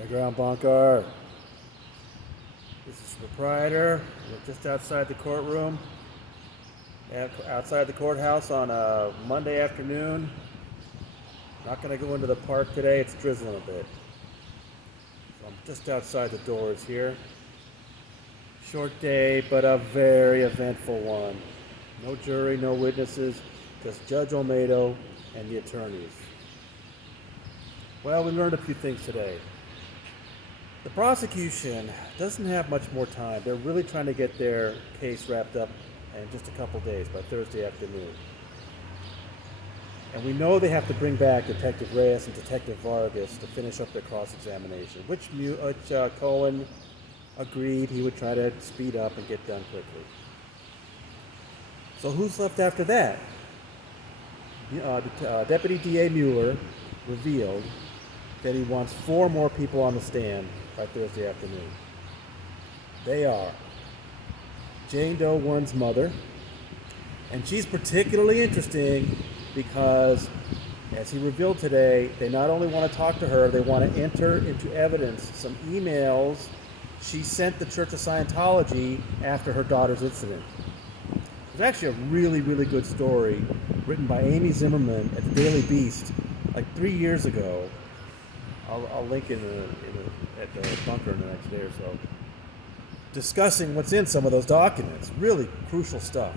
Underground bunker. This is the proprietor. We're just outside the courtroom, outside the courthouse on a Monday afternoon. Not going to go into the park today. It's drizzling a bit. So I'm just outside the doors here. Short day, but a very eventful one. No jury, no witnesses, just Judge Olmedo and the attorneys. Well, we learned a few things today. The prosecution doesn't have much more time. They're really trying to get their case wrapped up in just a couple days, by Thursday afternoon. And we know they have to bring back Detective Reyes and Detective Vargas to finish up their cross-examination, which Cohen agreed he would try to speed up and get done quickly. So who's left after that? Deputy DA Mueller revealed that he wants 4 more people on the stand by Thursday afternoon. They are Jane Doe 1's mother, and she's particularly interesting because, as he revealed today, they not only want to talk to her, they want to enter into evidence some emails she sent the Church of Scientology after her daughter's incident. There's actually a really, really good story written by Amy Zimmerman at the Daily Beast like 3 years ago. I'll link at the bunker in the next day or so, discussing what's in some of those documents. Really crucial stuff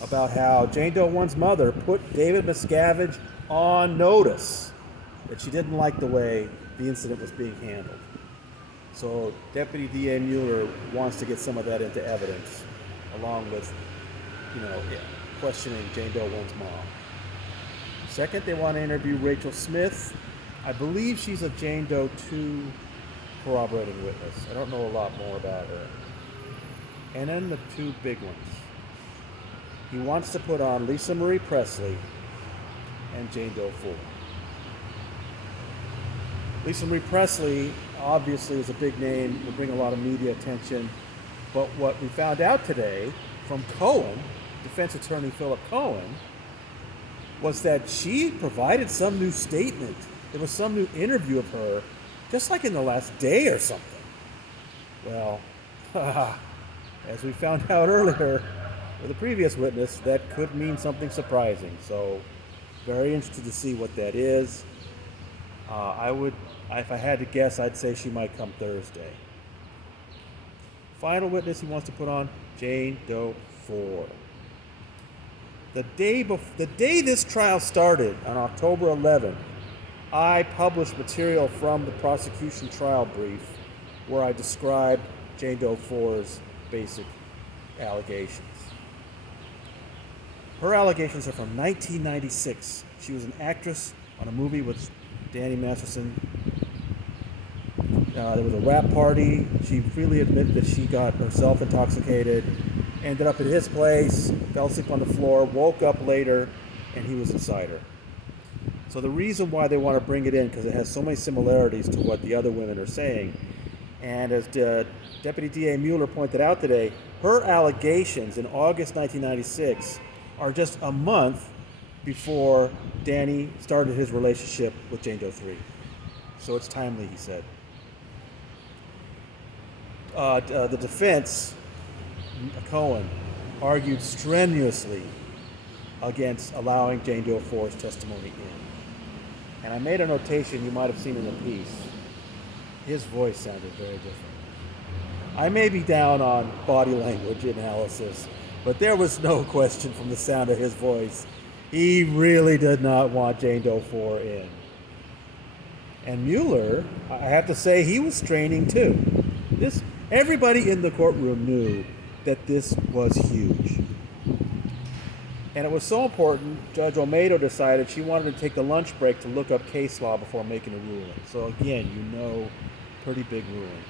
about how Jane Doe 1's mother put David Miscavige on notice that she didn't like the way the incident was being handled. So Deputy DA Mueller wants to get some of that into evidence, along with, questioning Jane Doe 1's mom. Second, they want to interview Rachel Smith. I believe she's a Jane Doe 2 corroborating witness. I don't know a lot more about her. And then the 2 big ones. He wants to put on Lisa Marie Presley and Jane Doe 4. Lisa Marie Presley obviously is a big name, will bring a lot of media attention. But what we found out today from Cohen, defense attorney Philip Cohen, was that she provided some new statement. There was some new interview of her, just like in the last day or something. Well, as we found out earlier with a previous witness, that could mean something surprising. So, very interested to see what that is. If I had to guess, I'd say she might come Thursday. Final witness he wants to put on, Jane Doe 4. The day this trial started, on October 11th, I published material from the prosecution trial brief where I described Jane Doe 4's basic allegations. Her allegations are from 1996. She was an actress on a movie with Danny Masterson. There was a rap party. She freely admitted that she got herself intoxicated, ended up at his place, fell asleep on the floor, woke up later, and he was inside her. So the reason why they want to bring it in, because it has so many similarities to what the other women are saying. And as Deputy DA Mueller pointed out today, her allegations in August 1996 are just a month before Danny started his relationship with Jane Doe 3. So it's timely, he said. The defense, Cohen, argued strenuously against allowing Jane Doe 4's testimony in. And I made a notation you might have seen in the piece. His voice sounded very different. I may be down on body language analysis, but there was no question from the sound of his voice. He really did not want Jane Doe 4 in. And Mueller, I have to say, he was straining too. Everybody in the courtroom knew that this was huge. And it was so important, Judge Olmedo decided she wanted to take the lunch break to look up case law before making a ruling. So again, pretty big ruling.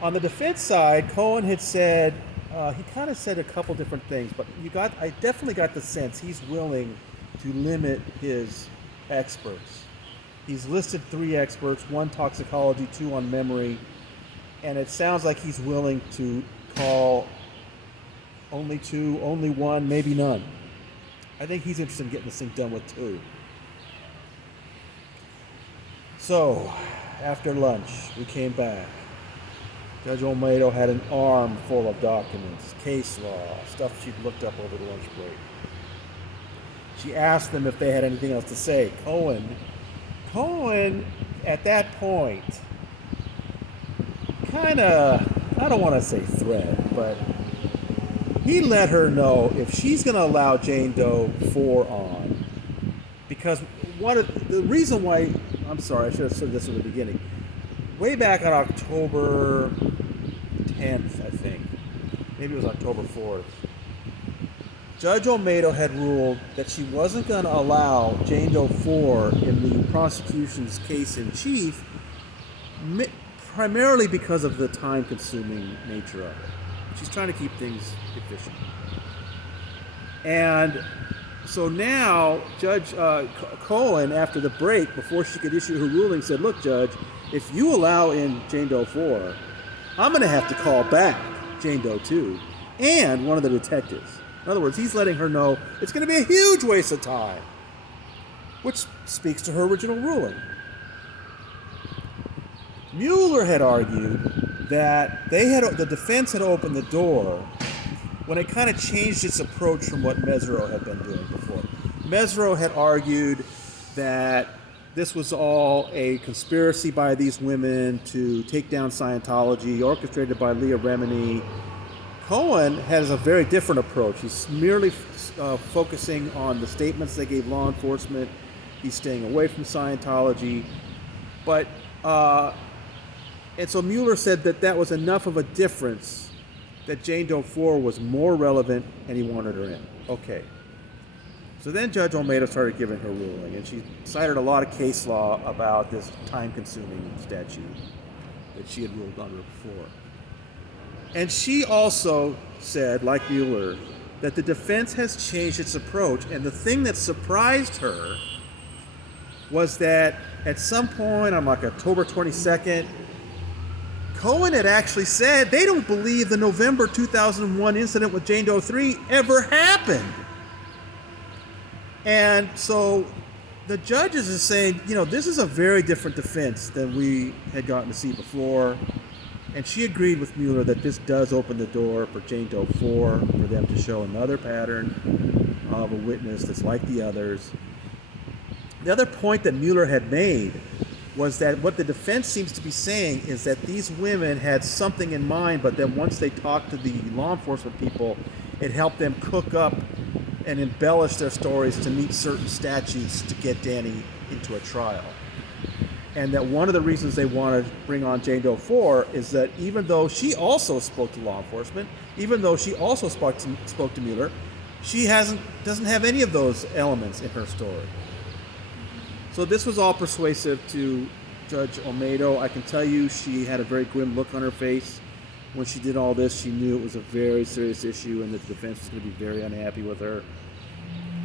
On the defense side, Cohen had said, he kind of said a couple different things, but I definitely got the sense he's willing to limit his experts. He's listed 3 experts, 1 toxicology, 2 on memory, and it sounds like he's willing to call only 2, only 1, maybe none. I think he's interested in getting this thing done with 2. So, after lunch, we came back. Judge Olmedo had an arm full of documents, case law, stuff she'd looked up over the lunch break. She asked them if they had anything else to say. Cohen, at that point, kind of, I don't want to say threat, but he let her know if she's going to allow Jane Doe 4 on, because the reason why, I'm sorry, I should have said this at the beginning. Way back on October 10th, I think, maybe it was October 4th, Judge Olmedo had ruled that she wasn't going to allow Jane Doe 4 in the prosecution's case in chief, primarily because of the time-consuming nature of it. She's trying to keep things efficient. And so now Judge Cohen, after the break, before she could issue her ruling, said, look, Judge, if you allow in Jane Doe 4, I'm going to have to call back Jane Doe 2 and one of the detectives. In other words, he's letting her know it's going to be a huge waste of time, which speaks to her original ruling. Mueller had argued that the defense had opened the door when it kind of changed its approach from what Mesereau had been doing before. Mesereau had argued that this was all a conspiracy by these women to take down Scientology, orchestrated by Leah Remini. Cohen has a very different approach. He's merely focusing on the statements they gave law enforcement. He's staying away from Scientology. But, and so Mueller said that was enough of a difference that Jane Doe 4 was more relevant and he wanted her in. Okay. So then Judge Olmedo started giving her ruling, and she cited a lot of case law about this time-consuming statute that she had ruled under before. And she also said, like Mueller, that the defense has changed its approach, and the thing that surprised her was that at some point on like October 22nd, Cohen had actually said they don't believe the November 2001 incident with Jane Doe 3 ever happened. And so the judges are saying, this is a very different defense than we had gotten to see before. And she agreed with Mueller that this does open the door for Jane Doe 4, for them to show another pattern of a witness that's like the others. The other point that Mueller had made was that what the defense seems to be saying is that these women had something in mind, but then once they talked to the law enforcement people, it helped them cook up and embellish their stories to meet certain statutes to get Danny into a trial. And that one of the reasons they wanted to bring on Jane Doe 4 is that even though she also spoke to law enforcement, even though she also spoke to Mueller, she doesn't have any of those elements in her story. So this was all persuasive to Judge Olmedo. I can tell you she had a very grim look on her face. When she did all this, she knew it was a very serious issue and that the defense was going to be very unhappy with her.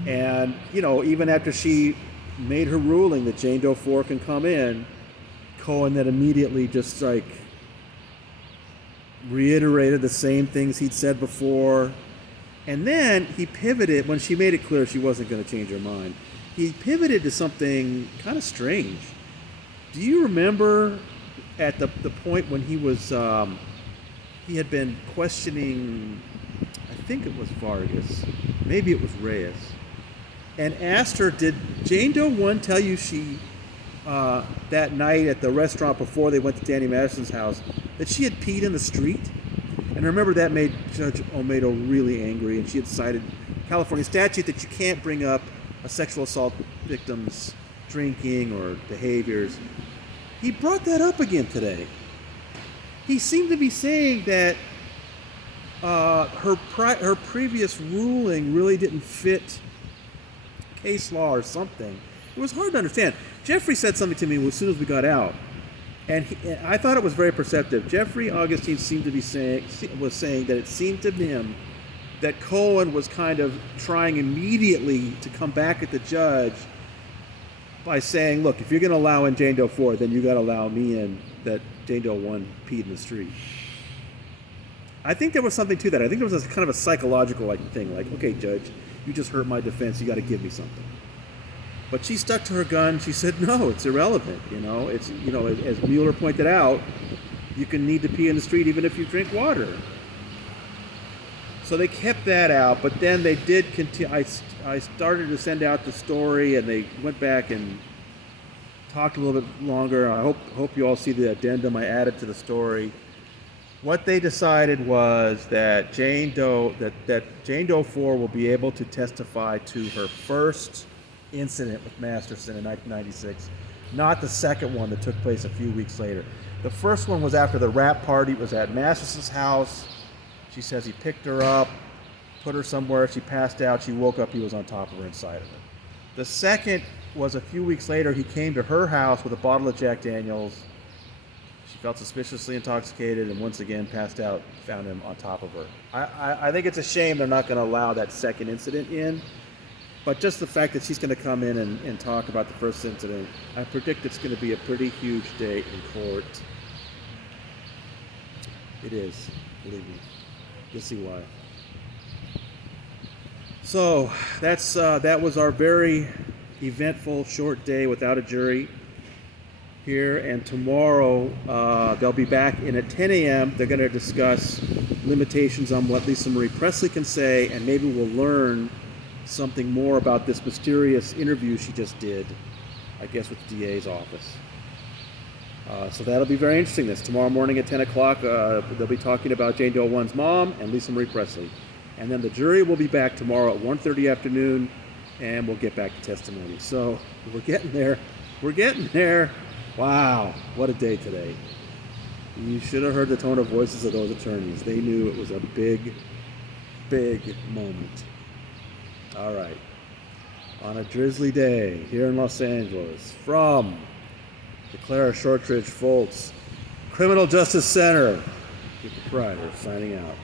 And, even after she made her ruling that Jane Doe 4 can come in, Cohen then immediately just reiterated the same things he'd said before. And then he pivoted when she made it clear she wasn't going to change her mind. He pivoted to something kind of strange. Do you remember at the point when he was he had been questioning, I think it was Vargas, maybe it was Reyes, and asked her, did Jane Doe 1 tell you she, that night at the restaurant before they went to Danny Madison's house, that she had peed in the street? And remember, that made Judge Olmedo really angry, and she had cited California statute that you can't bring up a sexual assault victim's drinking or behaviors. He brought that up again today. He seemed to be saying that her previous ruling really didn't fit case law or something. It was hard to understand. Jeffrey said something to me as soon as we got out, and I thought it was very perceptive. Jeffrey Augustine seemed to be saying that it seemed to him that Cohen was kind of trying immediately to come back at the judge by saying, look, if you're going to allow in Jane Doe 4, then you got to allow me in that Jane Doe 1 peed in the street. I think there was something to that. I think there was a kind of a psychological thing, like, okay, Judge, you just hurt my defense, you got to give me something. But she stuck to her gun. She said, no, it's irrelevant. It's, as Mueller pointed out, you can need to pee in the street even if you drink water. So they kept that out, but then they did continue. I started to send out the story, and they went back and talked a little bit longer. I hope you all see the addendum I added to the story. What they decided was that Jane Doe 4 will be able to testify to her first incident with Masterson in 1996, not the second one that took place a few weeks later. The first one was after the wrap party. It was at Masterson's house. She says he picked her up, put her somewhere. She passed out. She woke up. He was on top of her, inside of her. The second was a few weeks later. He came to her house with a bottle of Jack Daniels. She felt suspiciously intoxicated and once again passed out, found him on top of her. I think it's a shame they're not going to allow that second incident in. But just the fact that she's going to come in and talk about the first incident, I predict it's going to be a pretty huge day in court. It is, believe me. You'll see why. So that was our very eventful short day without a jury here. And tomorrow they'll be back in at 10 a.m. They're going to discuss limitations on what Lisa Marie Presley can say, and maybe we'll learn something more about this mysterious interview she just did, I guess, with the DA's office. So that'll be very interesting. This tomorrow morning at 10 o'clock, they'll be talking about Jane Doe 1's mom and Lisa Marie Presley. And then the jury will be back tomorrow at 1:30 afternoon, and we'll get back to testimony. So we're getting there. We're getting there. Wow, what a day today. You should have heard the tone of voices of those attorneys. They knew it was a big, big moment. All right. On a drizzly day here in Los Angeles, from the Clara Shortridge Foltz Criminal Justice Center, the proprietor signing out.